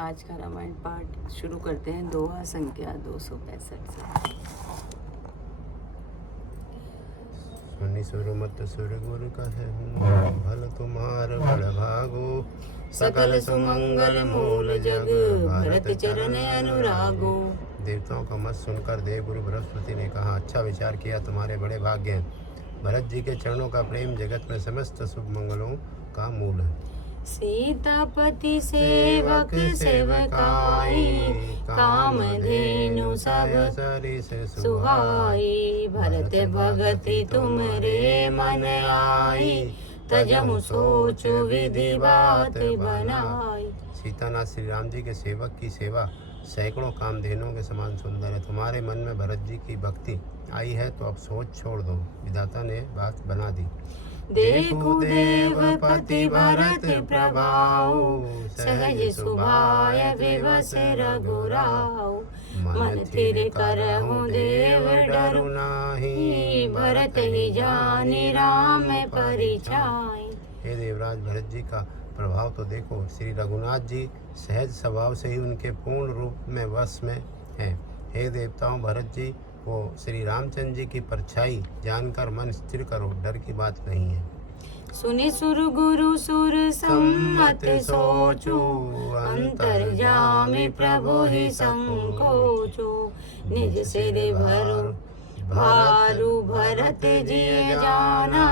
आज का रामायण पाठ शुरू करते हैं। दोहा संख्या 265 से। सुनि सुर मत सुर गुर कहे भल तुम्हार बड़ भागो सकल सुमंगल मूल जग भरत चरण अनुरागो। देवताओं का मत सुनकर देव गुरु बृहस्पति ने कहा, अच्छा विचार किया, तुम्हारे बड़े भाग्य हैं। भरत जी के चरणों का प्रेम जगत में समस्त शुभ मंगलों का मूल है। सीतापति सेवक सेवकाई कामधेनु सब सुहाई। भरत भगति तुमरे मन आई तजहु सोच विधि बात बनाई। सीतानाथ श्री राम जी के सेवक की सेवा सैकड़ों कामधेनुओं के समान सुंदर है। तुम्हारे मन में भरत जी की भक्ति आई है तो अब सोच छोड़ दो, विधाता ने बात बना दी। देखो देवपति भरत प्रभाव सहज सुभाय विवश रघुराव। मन थिर करहु देव डरु नाही भरत ही जानि राम परिछाई। हे देवराज, भरत जी का प्रभाव तो देखो। श्री रघुनाथ जी सहज स्वभाव से ही उनके पूर्ण रूप में वश में हैं। हे देवताओं, भरत जी को श्री रामचंद्र जी की परछाई जानकर मन स्थिर करो, डर की बात नहीं है। सुनि सुर गुरु सुर सम्मत सोचो अंतर्यामी प्रभु ही संकोचो। निज सिर भरो भारू भरत जी जाना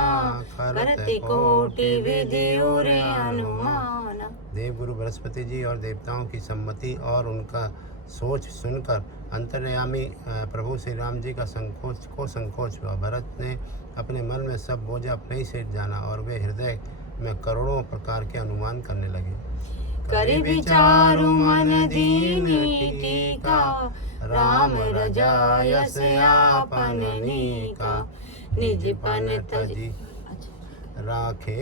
करति कोटि विधि उरे अनुमाना। देव गुरु बृहस्पति जी और देवताओं की सम्मति और उनका सोच सुनकर अंतर्यामी प्रभु श्री राम जी का संकोच हुआ। भरत ने अपने मन में सब बोझ अपने ही से जाना और वे हृदय में करोड़ों प्रकार के अनुमान करने लगे। करि विचारु मन दीन टीका राम रजायस आपन नीका। निज पन तजी राखे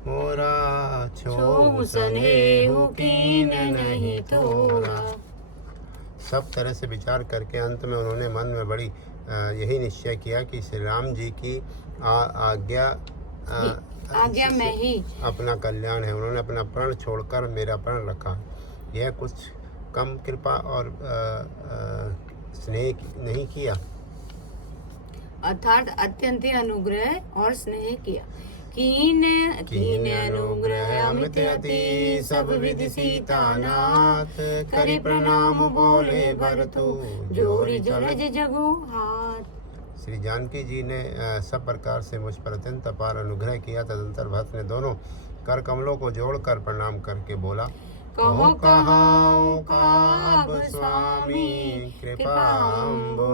मोरा छो सनेहु कीन नहीं तोरा। सब तरह से विचार करके अंत में उन्होंने मन में बड़ी यही निश्चय किया कि श्री राम जी की आज्ञा में ही अपना कल्याण है। उन्होंने अपना प्रण छोड़कर मेरा प्रण रखा। यह कुछ कम कृपा और स्नेह नहीं किया, अर्थात अत्यंत अनुग्रह और स्नेह किया। कीन अनुग्रह अमित अति सब विधि सीता नाथ। करि प्रणाम बोले भरतु जोरि जलज जगु हाथ। श्री जानकी जी ने सब प्रकार से मुझ पर अत्यंत अपार अनुग्रह किया। तदंतर भरत ने दोनों कर कमलों को जोड़कर प्रणाम करके बोला, कहो कहाओ काब स्वामी कृपा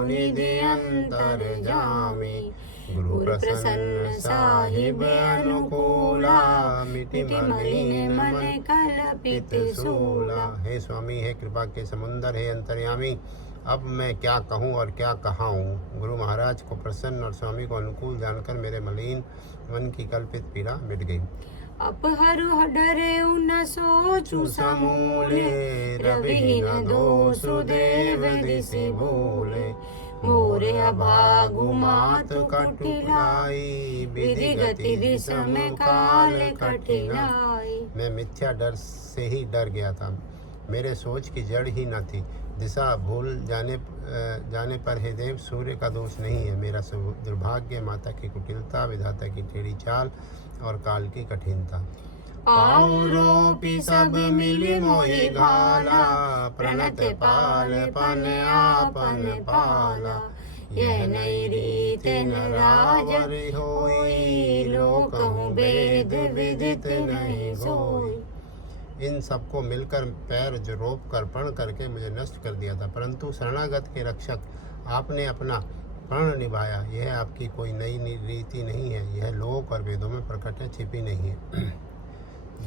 निधि अंतर जामी। गुरु प्रसन्न साहिब अनुकूला मिटि मलिन मन कल्पित सूला। हे स्वामी, हे कृपा के समुंदर, हे अंतर्यामी, अब मैं क्या कहूँ और क्या कहाऊँ। गुरु महाराज को प्रसन्न और स्वामी को अनुकूल जानकर मेरे मलिन मन की कल्पित पीड़ा मिट गई। अपहरु डरे न सोचु समूले रविहीन दोषु देव दिशि भूले। मोरे अभागु मात कठिलाई विधि गति दिशा में काल कठिनाई। मैं मिथ्या डर से ही डर गया था, मेरे सोच की जड़ ही न थी। दिशा भूल जाने पर हे देव, सूर्य का दोष नहीं है, मेरा दुर्भाग्य, माता की कुटिलता, विधाता की टेढ़ी चाल और काल की कठिनता। पाउरोपी सब मिली मोहि घाला प्रणत पाल पन आपन पाला। यह नई रीत न राज होई लोकहु वेद विदित नहीं सोई। इन सबको मिलकर पैर जो रोप कर प्रण करके मुझे नष्ट कर दिया था, परंतु शरणागत के रक्षक आपने अपना प्रण निभाया। यह आपकी कोई नई रीति नहीं है, यह लोक और वेदों में प्रकट है, छिपी नहीं है।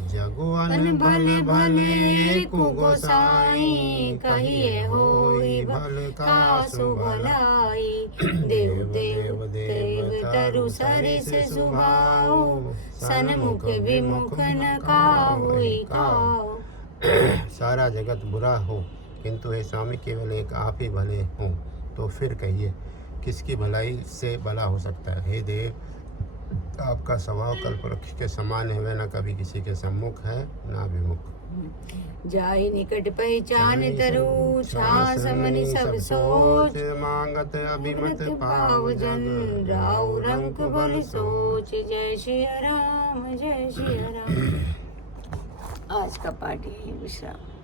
जगुअन भले भले गोसाई कहिए होई भल कासु भलाई। देव देव देव तरु सरिस सुभाओ सन्मुख विमुख न काहुई काओ। सारा जगत बुरा हो किंतु हे स्वामी केवल एक आप ही भले हो, तो फिर कहिए किसकी भलाई से भला हो सकता है। हे देव, आपका स्वभाव कल्पवृक्ष के समान है, वह न कभी किसी के सम्मुख है न विमुख। जाई निकट पहचान तरु छास मनि सब सोच, मांगत अभिमत पाव जन राउ रंक बल सोच। जय श्री राम जय श्री राम। आज का पाठ यही विश्राम।